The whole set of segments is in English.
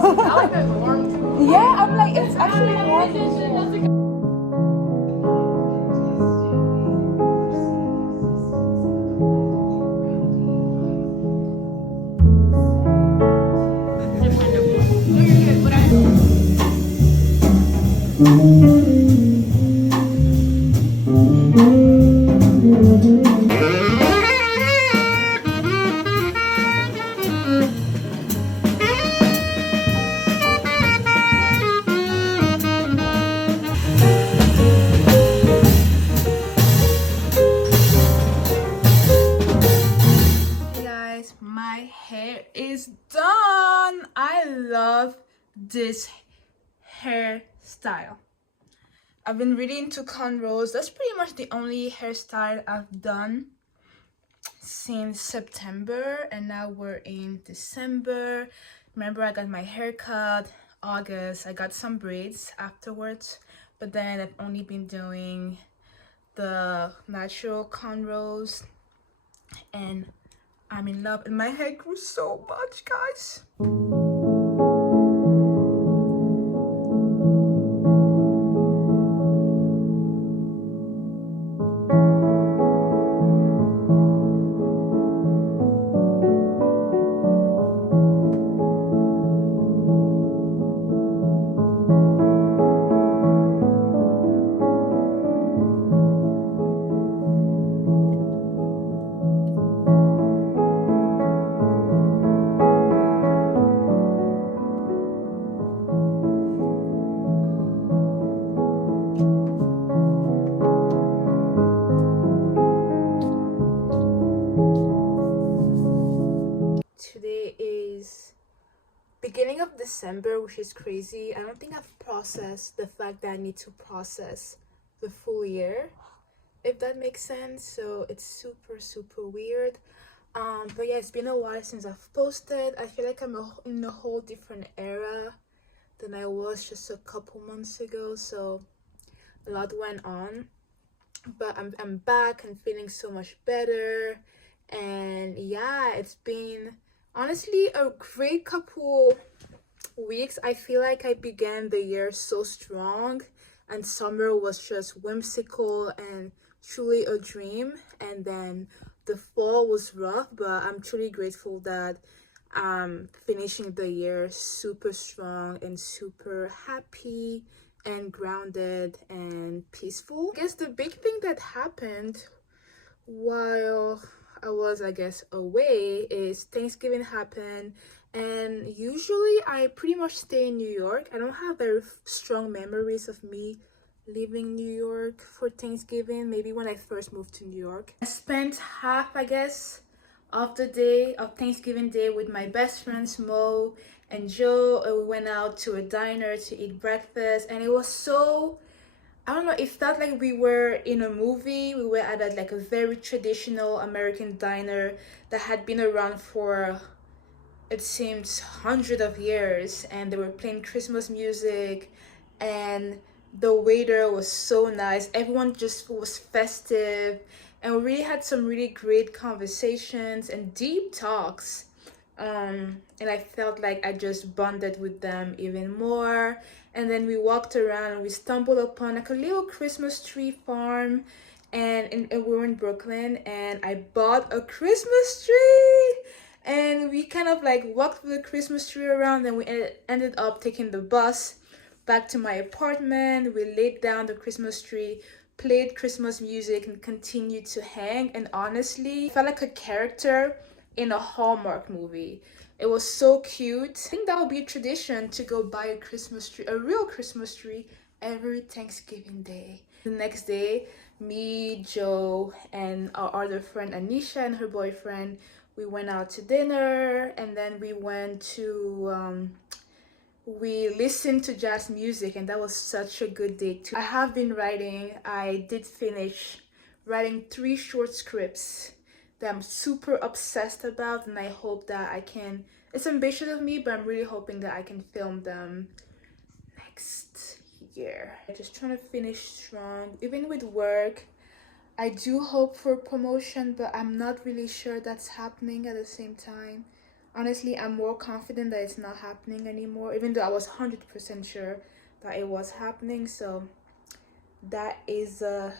I like the warm too. Yeah, I'm like, it's actually warm. No, you're good. But Hey guys, my hair is done. I love this hairstyle. I've been really into cornrows. That's pretty much the only hairstyle I've done since September, and now we're in December. Remember, I got my hair cut August. I got some braids afterwards, but then I've only been doing the natural cornrows, and I'm in love, and my hair grew so much, guys. Today is beginning of December, which is crazy. I don't think I've processed the fact that I need to process the full year, if that makes sense. So it's super weird. But yeah, it's been a while since I've posted. I feel like I'm in a whole different era than I was just a couple months ago. So a lot went on, but I'm back and feeling so much better. And yeah, it's been honestly a great couple weeks. I feel like I began the year so strong, and summer was just whimsical and truly a dream, and then the fall was rough, but I'm truly grateful that I'm finishing the year super strong and super happy and grounded and peaceful. I guess the big thing that happened while I was, I guess, away is Thanksgiving happened, and usually I pretty much stay in New York. I don't have very strong memories of me leaving New York for Thanksgiving. Maybe when I first moved to New York, I spent half, I guess, of the day of Thanksgiving Day with my best friends Mo and Joe. We went out to a diner to eat breakfast, and it was so, I don't know, it felt like we were in a movie. We were at like a very traditional American diner that had been around for, it seems, hundreds of years, and they were playing Christmas music, and the waiter was so nice. Everyone just was festive, and we really had some really great conversations and deep talks. And I felt like I just bonded with them even more. And then we walked around and we stumbled upon like a little Christmas tree farm, and we were in Brooklyn, and I bought a Christmas tree, and we kind of like walked with the Christmas tree around, and we ended up taking the bus back to my apartment. We laid down the Christmas tree, played Christmas music, and continued to hang. And honestly, I felt like a character in a Hallmark movie. It was so cute. I think that would be a tradition to go buy a Christmas tree, a real Christmas tree, every Thanksgiving Day. The next day, me, Joe, and our other friend Anisha and her boyfriend, we went out to dinner, and then we went to we listened to jazz music, and that was such a good day too. I have been writing. I did finish writing 3 short scripts that I'm super obsessed about, and I hope that I can, it's ambitious of me, but I'm really hoping that I can film them next year. I'm just trying to finish strong. Even with work, I do hope for promotion, but I'm not really sure that's happening at the same time. Honestly, I'm more confident that it's not happening anymore, even though I was 100% sure that it was happening. So that is a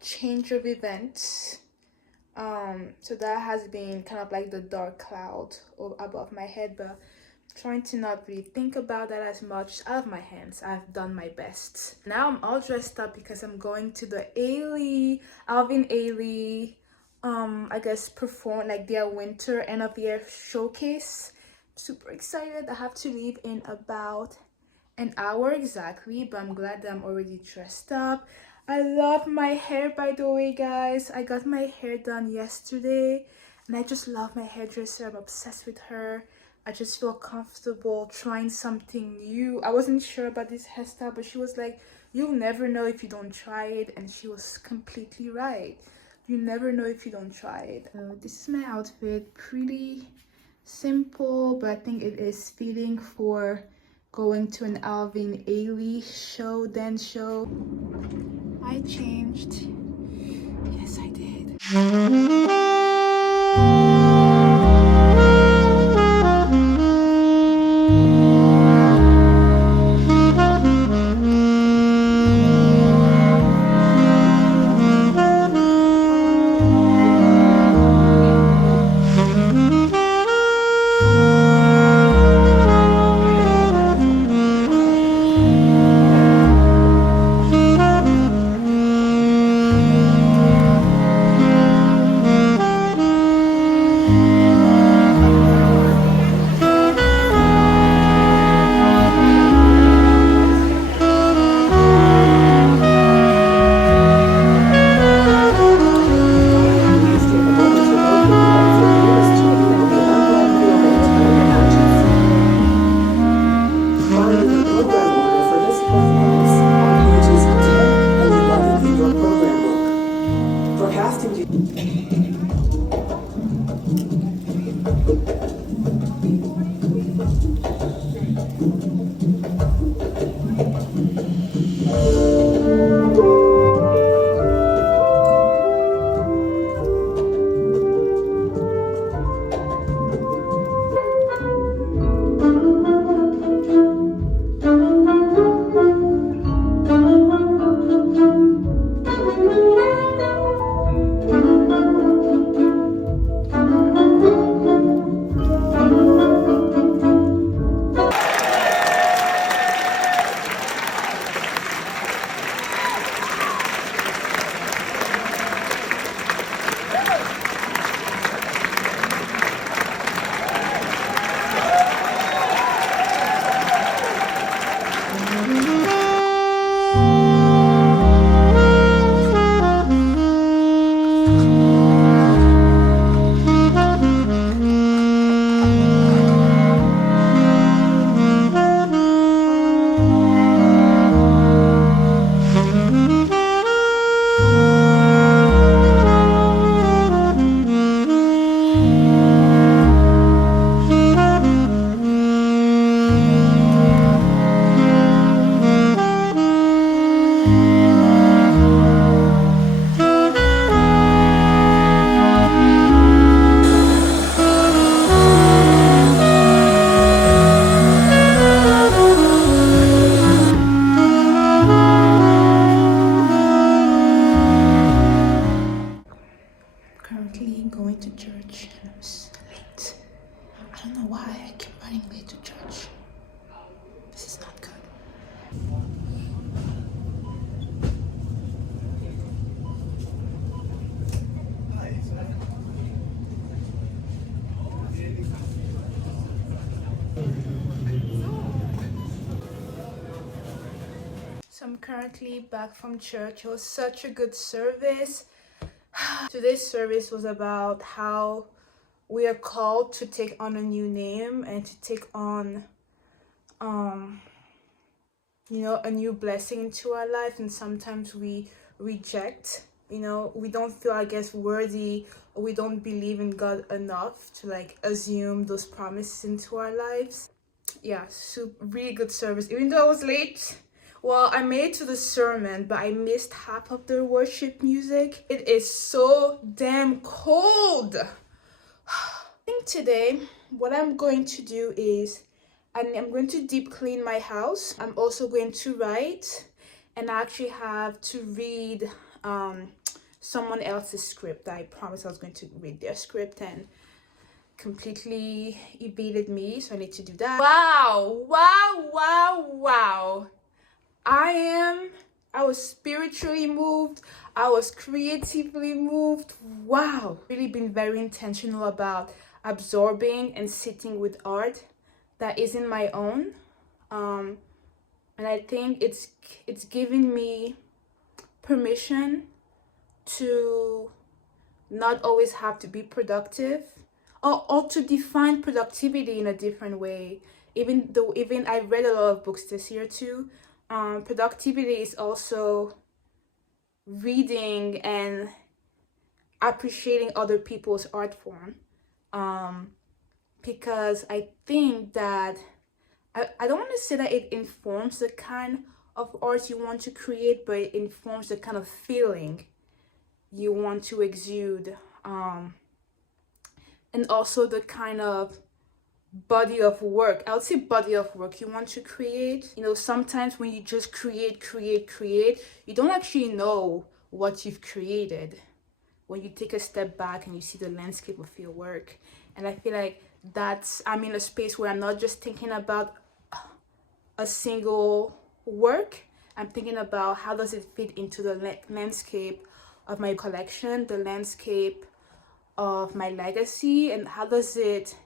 change of events. So that has been kind of like the dark cloud above my head, but trying to not really think about that as much. Out of my hands, I've done my best. Now I'm all dressed up because I'm going to the Ailey I guess perform like their winter end of year showcase. Super excited. I have to leave in about an hour exactly, but I'm glad that I'm already dressed up. I love my hair, by the way, guys. I got my hair done yesterday and I just love my hairdresser. I'm obsessed with her. I just feel comfortable trying something new. I wasn't sure about this hairstyle, but she was like, you'll never know if you don't try it, and she was completely right. You never know if you don't try it. So this is my outfit. Pretty simple, but I think it is fitting for going to an Alvin Ailey show, dance show. I changed. Yes, I did. Currently going to church and I'm late. I don't know why I keep running late to church. This is not good. So I'm currently back from church. It was such a good service. Today's service was about how we are called to take on a new name and to take on a new blessing into our life, and sometimes we reject, we don't feel, I guess, worthy, or we don't believe in God enough to like assume those promises into our lives. Yeah, really good service, even though I was late. Well, I made it to the sermon, but I missed half of the worship music. It is so damn cold. I think today what I'm going to do is I'm going to deep clean my house. I'm also going to write, and I actually have to read someone else's script. I promised I was going to read their script and completely evaded me, so I need to do that. Wow. I was spiritually moved. I was creatively moved. Wow. Really been very intentional about absorbing and sitting with art that isn't my own. And I think it's giving me permission to not always have to be productive, or to define productivity in a different way. Even I've read a lot of books this year too. Productivity is also reading and appreciating other people's art form, because I think that I don't want to say that it informs the kind of art you want to create, but it informs the kind of feeling you want to exude, and also the kind of body of work. I would say body of work you want to create. You know, sometimes when you just create, you don't actually know what you've created when you take a step back and you see the landscape of your work. And I feel like I'm in a space where I'm not just thinking about a single work. I'm thinking about how does it fit into the landscape of my collection, the landscape of my legacy, and how does it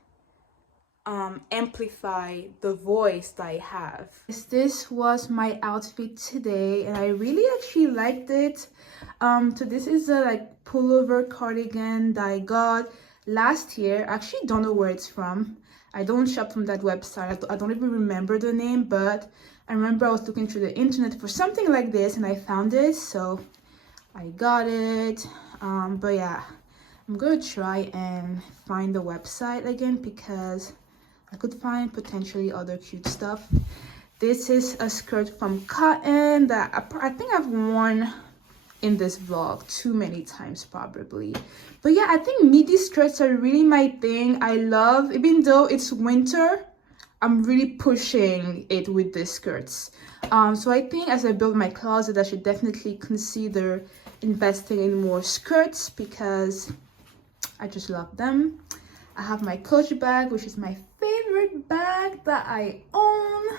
amplify the voice that I have. This was my outfit today, and I really actually liked it. So this is a pullover cardigan that I got last year. I actually don't know where it's from. I don't shop from that website. I don't even remember the name, but I remember I was looking through the internet for something like this and I found it, so I got it. But yeah, I'm gonna try and find the website again because I could find potentially other cute stuff. This is a skirt from Cotton that I think I've worn in this vlog too many times probably. But yeah, I think midi skirts are really my thing. I love, even though it's winter, I'm really pushing it with these skirts. So I think as I build my closet, I should definitely consider investing in more skirts because I just love them. I have my Coach bag, which is my favorite bag that I own.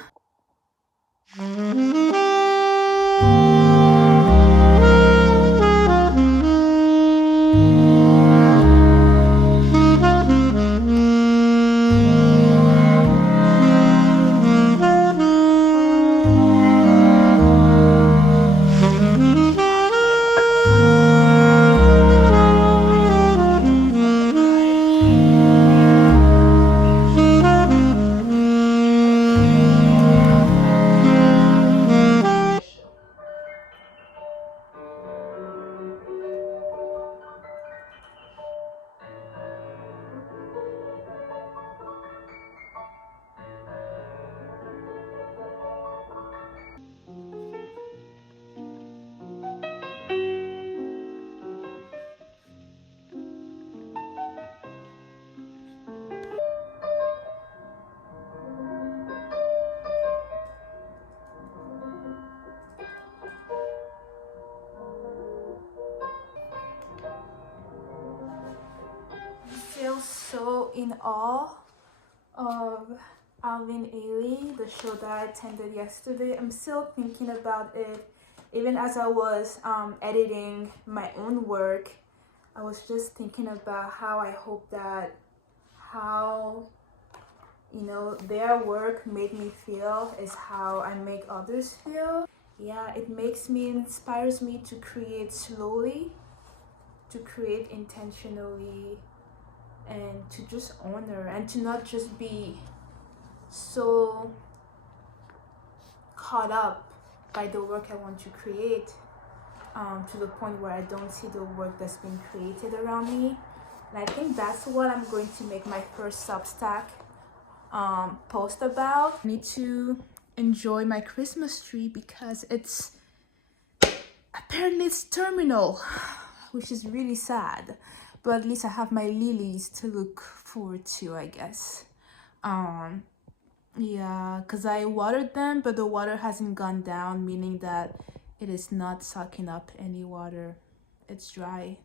Still so in awe of Alvin, Ailey, the show that I attended yesterday. I'm still thinking about it. Even as I was editing my own work, I was just thinking about how I hope that how their work made me feel is how I make others feel. Yeah, it inspires me to create slowly, to create intentionally, and to just honor and to not just be so caught up by the work I want to create, to the point where I don't see the work that's been created around me. And I think that's what I'm going to make my first Substack post about. I need to enjoy my Christmas tree because apparently it's terminal, which is really sad. but at least I have my lilies to look forward to, I guess. Yeah, because I watered them, but the water hasn't gone down, meaning that it is not sucking up any water. It's dry.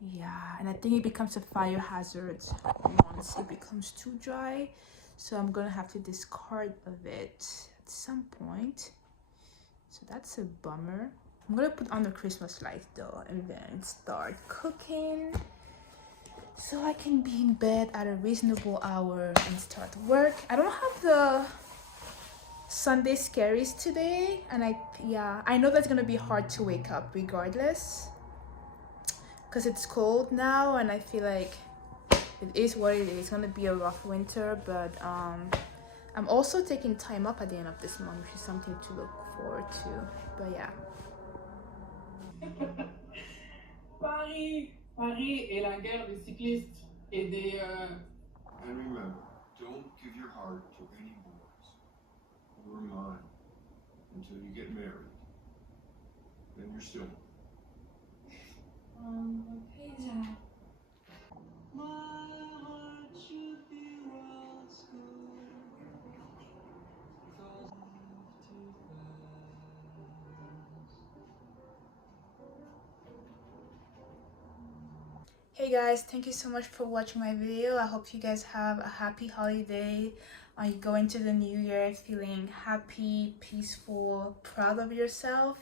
Yeah, and I think it becomes a fire hazard once it becomes too dry. So I'm gonna have to discard of it at some point. So that's a bummer. I'm gonna put on the Christmas light though and then start cooking so I can be in bed at a reasonable hour and start work. I don't have the Sunday scaries today, and I know that's gonna be hard to wake up regardless because it's cold now, and I feel like it is what it is. It's gonna be a rough winter, but I'm also taking time up at the end of this month, which is something to look forward to. But yeah. Paris est la guerre des cyclistes et des. And remember, don't give your heart to any boys. You're mine until you get married. Then you're still. Paysan. Hey guys, thank you so much for watching my video. I hope you guys have a happy holiday. You go into the new year feeling happy, peaceful, proud of yourself.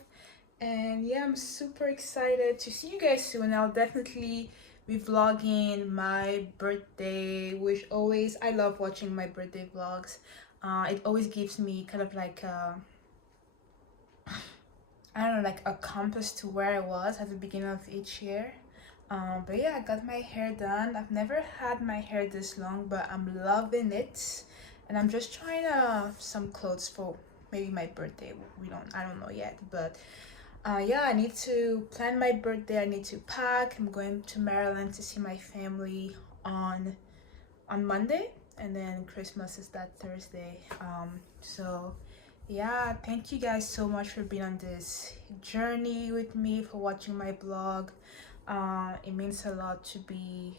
And yeah, I'm super excited to see you guys soon. I'll definitely be vlogging my birthday, which always, I love watching my birthday vlogs. It always gives me kind of like I don't know, like a compass to where I was at the beginning of each year. But yeah, I got my hair done. I've never had my hair this long, but I'm loving it. And I'm just trying some clothes for maybe my birthday. I don't know yet, but yeah, I need to plan my birthday. I need to pack. I'm going to Maryland to see my family on Monday, and then Christmas is that Thursday. So yeah, thank you guys so much for being on this journey with me, for watching my blog. It means a lot to be,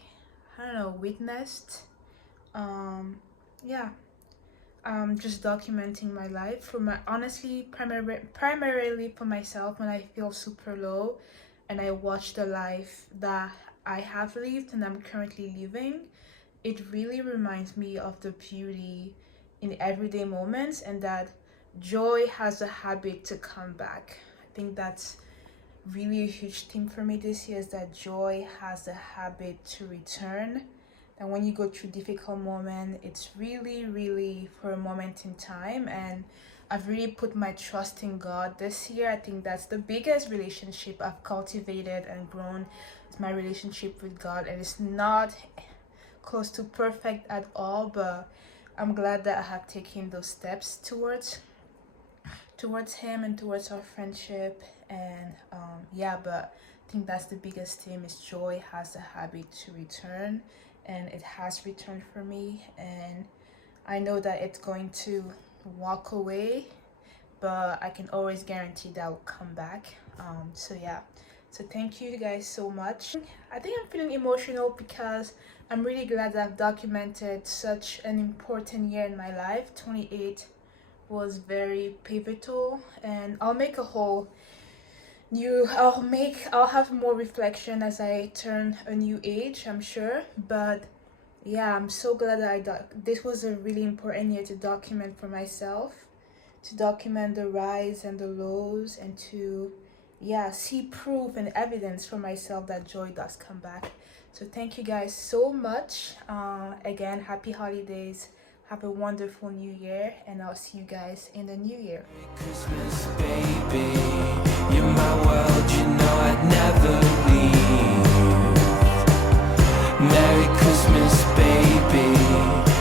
I don't know, witnessed. Yeah, just documenting my life for my, honestly, primarily for myself when I feel super low and I watch the life that I have lived and I'm currently living. It really reminds me of the beauty in everyday moments, and that joy has a habit to come back. I think that's really a huge theme for me this year, is that joy has a habit to return. And when you go through difficult moment, it's really for a moment in time. And I've really put my trust in God this year. I think that's the biggest relationship I've cultivated and grown, is my relationship with God. And it's not close to perfect at all, but I'm glad that I have taken those steps towards him and towards our friendship. And yeah, but I think that's the biggest theme, is joy has a habit to return, and it has returned for me. And I know that it's going to walk away, but I can always guarantee that will come back. So yeah, so thank you guys so much. I think I'm feeling emotional because I'm really glad that I've documented such an important year in my life. 28 was very pivotal, and I'll make a whole new, I'll have more reflection as I turn a new age, I'm sure. But yeah, I'm so glad that this was a really important year to document for myself, to document the rise and the lows, and to see proof and evidence for myself that joy does come back. So thank you guys so much. Again, happy holidays. Have a wonderful new year, and I'll see you guys in the new year. Merry Christmas, baby. You're my world, you know I'd never leave. Merry Christmas, baby.